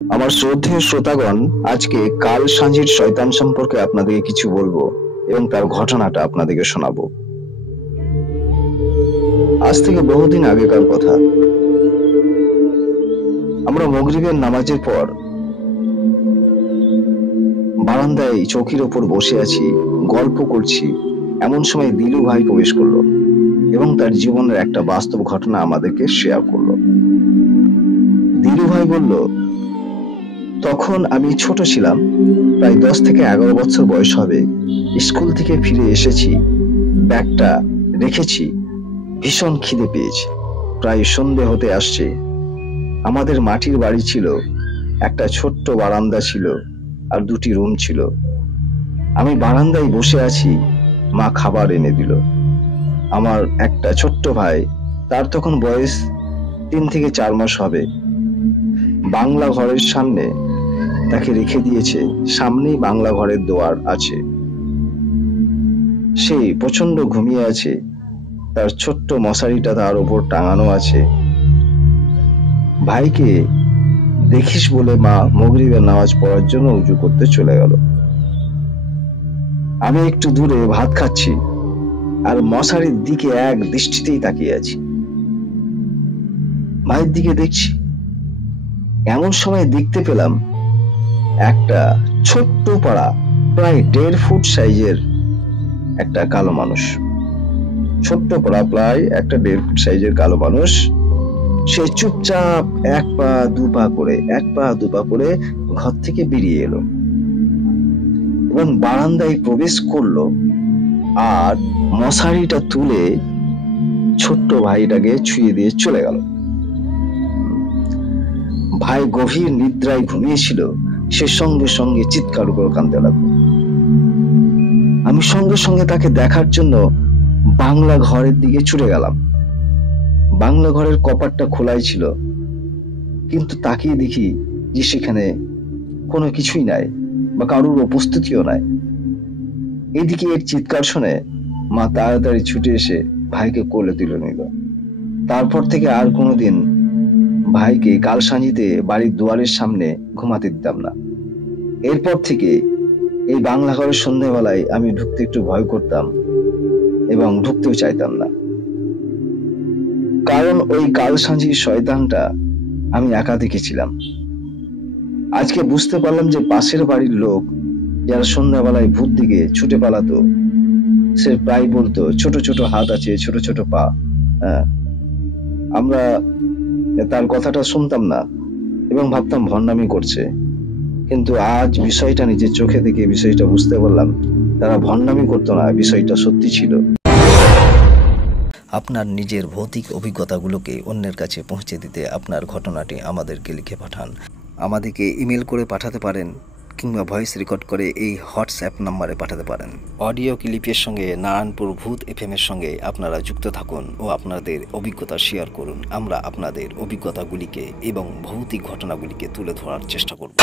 আমার শ্রদ্ধেয় শ্রোতাগণ, আজকে কাল সাঁঝির শয়তান সম্পর্কে আপনাদেরকে কিছু বলবো এবং তার ঘটনাটা আপনাদেরকে শোনাবো। আজ থেকে বহুদিন আগেকার কথা। আমরা মাগরিবের নামাজের পর বারান্দায় চৌকির ওপর বসে আছি, গল্প করছি। এমন সময় দিলু ভাই প্রবেশ করলো এবং তার জীবনের একটা বাস্তব ঘটনা আমাদেরকে শেয়ার করলো। দিলু ভাই বলল, তখন আমি ছোট ছিলাম, প্রায় 10 থেকে 11 বছর বয়স হবে। স্কুল থেকে ফিরে এসেছি, ব্যাগটা রেখেছি, ভীষণ খিদে পেয়েছি। প্রায় সন্ধে হতে আসছে। আমাদের মাটির বাড়ি ছিল, একটা ছোট্ট বারান্দা ছিল আর 2টি রুম ছিল। আমি বারান্দায় বসে আছি, মা খাবার এনে দিল। আমার একটা ছোট্ট ভাই, তার তখন বয়স 3 থেকে 4 মাস হবে, বাংলা ঘরের সামনে তাকে রেখে দিয়েছে। সামনেই বাংলা ঘরের দোয়ার আছে। সে প্রচন্ড ঘুমিয়ে আছে, তার ছোট্ট মশারিটা তার উপর টাঙানো আছে। ভাইকে দেখিস বলে মা মাগরিবের নামাজ পড়ার জন্য উজু করতে চলে গেল। আমি একটু দূরে ভাত খাচ্ছি আর মশারির দিকে এক দৃষ্টিতেই তাকিয়ে আছি। ভাইয়ের দিকে দেখছি। এমন সময় দেখতে পেলাম একটা ছোট্ট পাড়া, প্রায় 1.5 ফুট সাইজের একটা কালো মানুষ। ছোট্ট পাড়া, প্রায় একটা 1.5 ফুট সাইজের কালো মানুষ। সে চুপচাপ এক পা দু পা করে ঘর থেকে বেরিয়ে এলো এবং বারান্দায় প্রবেশ করলো আর মশারিটা তুলে ছোট্ট ভাইটাকে ছুঁয়ে দিয়ে চলে গেল। ভাই গভীর নিদ্রায় ঘুমিয়েছিল। সে সঙ্গে সঙ্গে চিৎকার করে কাঁদতে লাগলো। আমি সঙ্গে সঙ্গে তাকে দেখার জন্য বাংলা ঘরের দিকে ছুটে গেলাম। বাংলা ঘরের কপাটটা খোলাই ছিল, কিন্তু তাকিয়ে দেখি যে সেখানে কোনো কিছুই নাই বা কারোর উপস্থিতিও নাই। এদিকে এর চিৎকার শুনে মা তাড়াতাড়ি ছুটে এসে ভাইকে কোলে তুলে নিল। তারপর থেকে আর কোনোদিন ভাইকে কাল সাঁঝিতে বাড়ির দুয়ারের সামনে ঘুমাতে দিতাম না। এরপর থেকে এই বাংলা ঘরের সন্ধ্যাবেলায় আমি ঢুকতে একটু ভয় করতাম এবং ঢুকতেও চাইতাম না, কারণ ওই কাল সাঁঝির শয়তানটা আমি একা দেখেছিলাম। আজকে বুঝতে পারলাম যে পাশের বাড়ির লোক যারা সন্ধ্যাবেলায় ভূত দিকে ছুটে পালাতো, সে প্রায় বলতো ছোট ছোট হাত আছে, ছোট ছোট পা। আমরা তার কথাটা শুনতাম না এবং ভাবতাম ভণ্ডামি করছে, কিন্তু আজ বিষয়টা নিজের চোখে দেখে বিষয়টা বুঝতে পারলাম তারা ভণ্ডামি করতো না, বিষয়টা সত্যি ছিল। আপনার নিজের ভৌতিক অভিজ্ঞতাগুলোকে অন্যের কাছে পৌঁছে দিতে আপনার ঘটনাটি আমাদেরকে লিখে পাঠান। আমাদেরকে ইমেল করে পাঠাতে পারেন কিংবা ভয়েস রেকর্ড করে এই হোয়াটসঅ্যাপ নাম্বারে পাঠাতে পারেন। অডিও ক্লিপের সঙ্গে নারায়ণপুর ভূত এফএম-এর সঙ্গে আপনারা যুক্ত থাকুন ও আপনাদের অভিজ্ঞতা শেয়ার করুন। আমরা আপনাদের অভিজ্ঞতাগুলিকে এবং ভৌতিক ঘটনাগুলিকে তুলে ধরার চেষ্টা করব।